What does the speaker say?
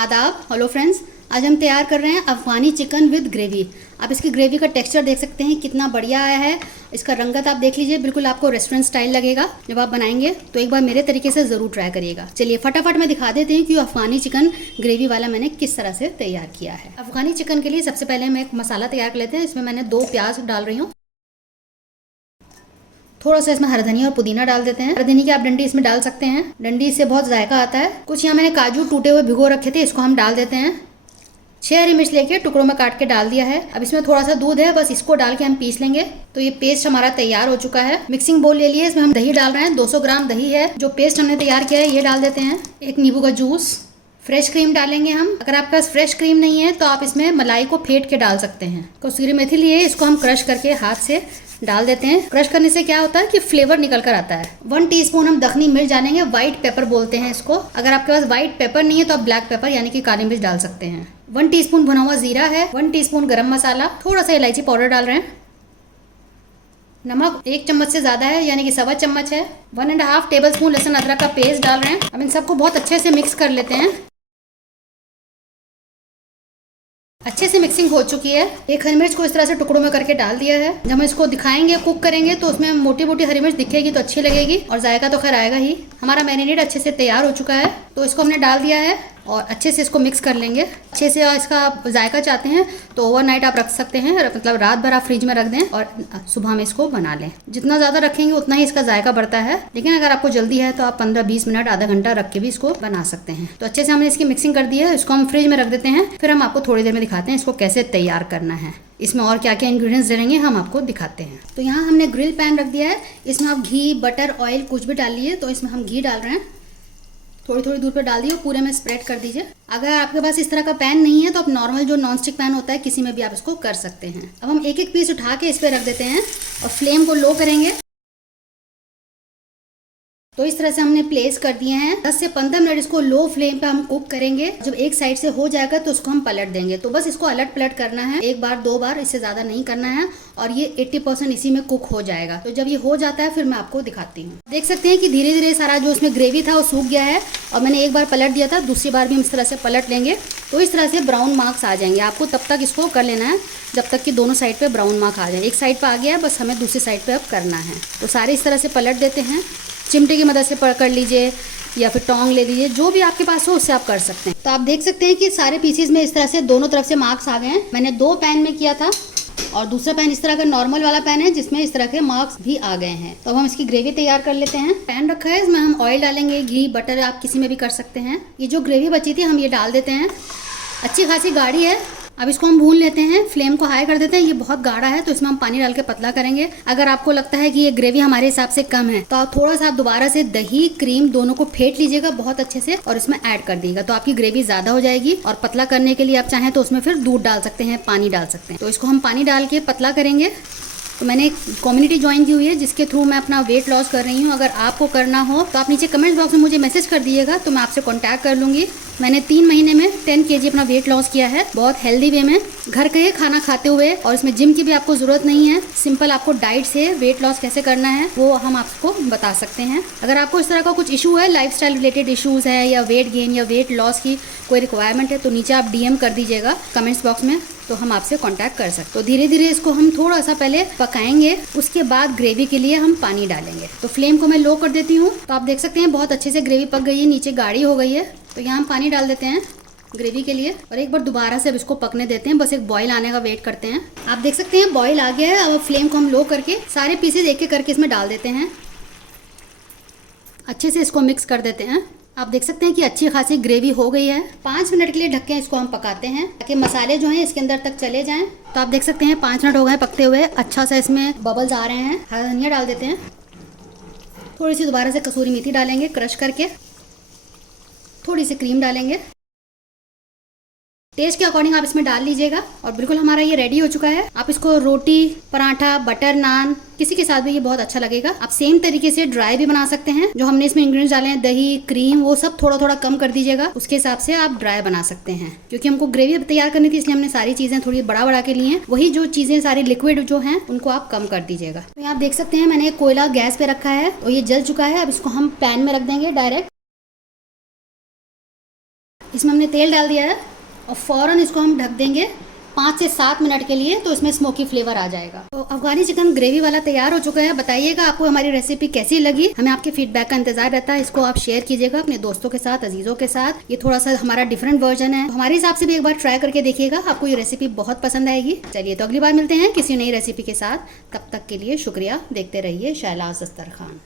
आदाब। Hello friends, आज हम तैयार कर रहे हैं अफ़गानी चिकन विद ग्रेवी। आप इसकी ग्रेवी का टेक्सचर देख सकते हैं कितना बढ़िया आया है। इसका रंगत आप देख लीजिए, बिल्कुल आपको रेस्टोरेंट स्टाइल लगेगा। जब आप बनाएंगे तो एक बार मेरे तरीके से ज़रूर ट्राई करिएगा। चलिए फटाफट मैं दिखा देती हूँ कि अफ़गानी चिकन ग्रेवी वाला मैंने किस तरह से तैयार किया है। अफ़गानी चिकन के लिए सबसे पहले मैं एक मसाला तैयार कर लेते हैं। इसमें मैंने 2 प्याज डाल रही हूँ। थोड़ा सा इसमें हरा धनिया और पुदीना डाल देते हैं। हरा धनिया की आप डंडी इसमें डाल सकते हैं, डंडी से बहुत जायका आता है। कुछ यहाँ मैंने काजू टूटे हुए भिगो रखे थे, इसको हम डाल देते हैं। 6 हरी मिर्च लेके टुकड़ों में काट के डाल दिया है। अब इसमें थोड़ा सा दूध है, बस इसको डाल के हम पीस लेंगे। तो ये पेस्ट हमारा तैयार हो चुका है। मिक्सिंग बोल ले लिए, इसमें हम दही डाल रहे हैं। 200 ग्राम दही है। जो पेस्ट हमने तैयार किया है ये डाल देते हैं। 1 नींबू का जूस, फ्रेश क्रीम डालेंगे हम। अगर आपके पास फ्रेश क्रीम नहीं है तो आप इसमें मलाई को फेंट के डाल सकते हैं। कसूरी मेथी लिए, इसको हम क्रश करके हाथ से डाल देते हैं। क्रश करने से क्या होता है कि फ्लेवर निकल कर आता है। 1 टीस्पून हम दखनी मिर्च डालेंगे, व्हाइट पेपर बोलते हैं इसको। अगर आपके पास व्हाइट पेपर नहीं है तो आप ब्लैक पेपर यानी कि काली मिर्च डाल सकते हैं। 1 टीस्पून भुना हुआ जीरा है। 1 टीस्पून गरम मसाला, थोड़ा सा इलायची पाउडर डाल रहे हैं। नमक 1 चम्मच से ज़्यादा है यानी कि 1.25 चम्मच है। 1.5 टेबल स्पून लहसुन अदरक का पेस्ट डाल रहे हैं। अब इन सबको बहुत अच्छे से मिक्स कर लेते हैं। अच्छे से मिक्सिंग हो चुकी है। 1 हरी मिर्च को इस तरह से टुकड़ों में करके डाल दिया है। जब हम इसको दिखाएंगे, कुक करेंगे तो उसमें मोटी मोटी हरी मिर्च दिखेगी तो अच्छी लगेगी और जायका तो खैर आएगा ही। हमारा मैरिनेट अच्छे से तैयार हो चुका है, तो इसको हमने डाल दिया है और अच्छे से इसको मिक्स कर लेंगे। अच्छे से इसका आप जायका चाहते हैं तो ओवरनाइट आप रख सकते हैं, मतलब रात भर आप फ्रिज में रख दें और सुबह में इसको बना लें। जितना ज़्यादा रखेंगे उतना ही इसका जायका बढ़ता है। लेकिन अगर आपको जल्दी है तो आप 15-20 मिनट, आधा घंटा रख के भी इसको बना सकते हैं। तो अच्छे से हमने इसकी मिक्सिंग कर दी है। इसको हम फ्रिज में रख देते हैं, फिर हम आपको थोड़ी देर में दिखाते हैं इसको कैसे तैयार करना है। इसमें और क्या क्या इंग्रेडिएंट्स डालेंगे हम आपको दिखाते हैं। तो यहाँ हमने ग्रिल पैन रख दिया है। इसमें आप घी, बटर, ऑयल कुछ भी डालिए। तो इसमें हम घी डाल रहे हैं। थोड़ी थोड़ी दूर पर डाल दिए, पूरे में स्प्रेड कर दीजिए। अगर आपके पास इस तरह का पैन नहीं है तो आप नॉर्मल जो नॉन स्टिक पैन होता है किसी में भी आप इसको कर सकते हैं। अब हम एक एक पीस उठा के इस पर रख देते हैं और फ्लेम को लो करेंगे। तो इस तरह से हमने प्लेस कर दिए हैं। 10 से 15 मिनट इसको लो फ्लेम पे हम कुक करेंगे। जब एक साइड से हो जाएगा तो उसको हम पलट देंगे। तो बस इसको अलट पलट करना है, 1 बार 2 बार, इससे ज़्यादा नहीं करना है और ये 80% इसी में कुक हो जाएगा। तो जब ये हो जाता है फिर मैं आपको दिखाती हूँ। देख सकते हैं कि धीरे धीरे सारा जो उसमें ग्रेवी था वो सूख गया है और मैंने 1 बार पलट दिया था, दूसरी बार भी हम इस तरह से पलट लेंगे तो इस तरह से ब्राउन मार्क्स आ जाएंगे। आपको तब तक इसको कर लेना है जब तक कि दोनों साइड पे ब्राउन मार्क आ जाए। एक साइड पे आ गया है, बस हमें दूसरी साइड पे अब करना है। तो सारे इस तरह से पलट देते हैं। चिमटे की मदद से पकड़ लीजिए या फिर टोंग ले लीजिए, जो भी आपके पास हो उससे आप कर सकते हैं। तो आप देख सकते हैं कि सारे पीसेस में इस तरह से दोनों तरफ से मार्क्स आ गए हैं। मैंने 2 पैन में किया था और दूसरा पैन इस तरह का नॉर्मल वाला पैन है जिसमें इस तरह के मार्क्स भी आ गए हैं। तो अब हम इसकी ग्रेवी तैयार कर लेते हैं। पैन रखा है, इसमें हम ऑयल डालेंगे, घी, बटर आप किसी में भी कर सकते हैं। ये जो ग्रेवी बची थी हम ये डाल देते हैं। अच्छी खासी गाढ़ी है। अब इसको हम भून लेते हैं। फ्लेम को हाई कर देते हैं। ये बहुत गाढ़ा है तो इसमें हम पानी डाल के पतला करेंगे। अगर आपको लगता है कि ये ग्रेवी हमारे हिसाब से कम है तो आप थोड़ा सा आप दोबारा से दही, क्रीम दोनों को फेंट लीजिएगा बहुत अच्छे से और इसमें ऐड कर दीजिएगा तो आपकी ग्रेवी ज़्यादा हो जाएगी। और पतला करने के लिए आप चाहें तो उसमें फिर दूध डाल सकते हैं, पानी डाल सकते हैं। तो इसको हम पानी डाल के पतला करेंगे। तो मैंने एक कम्युनिटी ज्वाइन की हुई है जिसके थ्रू मैं अपना वेट लॉस कर रही हूँ। अगर आपको करना हो तो आप नीचे कमेंट बॉक्स में मुझे मैसेज कर दीजिएगा तो मैं आपसे कांटेक्ट कर लूँगी। मैंने 3 महीने में 10 kg अपना वेट लॉस किया है, बहुत हेल्दी वे में, घर का ही खाना खाते हुए। और इसमें जिम की भी आपको ज़रूरत नहीं है। सिंपल आपको डाइट से वेट लॉस कैसे करना है वो हम आपको बता सकते हैं। अगर आपको इस तरह का कुछ इशू है, लाइफस्टाइल रिलेटेड इशूज़ है या वेट गेन या वेट लॉस की कोई रिक्वायरमेंट है तो नीचे आप DM कर दीजिएगा कमेंट्स बॉक्स में, तो हम आपसे कांटेक्ट कर सकते। तो धीरे धीरे इसको हम थोड़ा सा पहले पकाएंगे, उसके बाद ग्रेवी के लिए हम पानी डालेंगे। तो फ्लेम को मैं लो कर देती हूँ। तो आप देख सकते हैं बहुत अच्छे से ग्रेवी पक गई है, नीचे गाढ़ी हो गई है। तो यहाँ हम पानी डाल देते हैं ग्रेवी के लिए और एक बार दोबारा से अब इसको पकने देते हैं। बस एक बॉईल आने का वेट करते हैं। आप देख सकते हैं बॉईल आ गया है। अब फ्लेम को हम लो करके सारे पीसेज एक एक करके इसमें डाल देते हैं। अच्छे से इसको मिक्स कर देते हैं। आप देख सकते हैं कि अच्छी खासी ग्रेवी हो गई है। 5 मिनट के लिए ढक के इसको हम पकाते हैं ताकि मसाले जो हैं इसके अंदर तक चले जाएं। तो आप देख सकते हैं 5 मिनट हो गए पकते हुए। अच्छा सा इसमें बबल्स आ रहे हैं। हरा धनिया डाल देते हैं। थोड़ी सी दोबारा से कसूरी मेथी डालेंगे क्रश करके। थोड़ी सी क्रीम डालेंगे। टेस्ट के अकॉर्डिंग आप इसमें डाल लीजिएगा और बिल्कुल हमारा ये रेडी हो चुका है। आप इसको रोटी, पराठा, बटर नान किसी के साथ भी ये बहुत अच्छा लगेगा। आप सेम तरीके से ड्राई भी बना सकते हैं। जो हमने इसमें इंग्रेडिएंट्स डाले हैं, दही, क्रीम, वो सब थोड़ा थोड़ा कम कर दीजिएगा, उसके हिसाब से आप ड्राई बना सकते हैं। क्योंकि हमको ग्रेवी तैयार करनी थी इसलिए हमने सारी चीजें थोड़ी बड़ा बड़ा के लिए, वही जो चीजें सारी लिक्विड जो है उनको आप कम कर दीजिएगा। तो आप देख सकते हैं मैंने कोयला गैस पे रखा है और ये जल चुका है। अब इसको हम पैन में रख देंगे डायरेक्ट। इसमें हमने तेल डाल दिया है और फ़ौरन इसको हम ढक देंगे 5 से 7 मिनट के लिए, तो इसमें स्मोकी फ्लेवर आ जाएगा। तो अफगानी चिकन ग्रेवी वाला तैयार हो चुका है। बताइएगा आपको हमारी रेसिपी कैसी लगी, हमें आपके फीडबैक का इंतजार रहता है। इसको आप शेयर कीजिएगा अपने दोस्तों के साथ, अजीजों के साथ। ये थोड़ा सा हमारा डिफरेंट वर्जन है, हमारे हिसाब से भी एक बार ट्राई करके देखिएगा, आपको ये रेसिपी बहुत पसंद आएगी। चलिए तो अगली बार मिलते हैं किसी नई रेसिपी के साथ, तब तक के लिए शुक्रिया। देखते रहिए शैलाज़ दस्तरखान।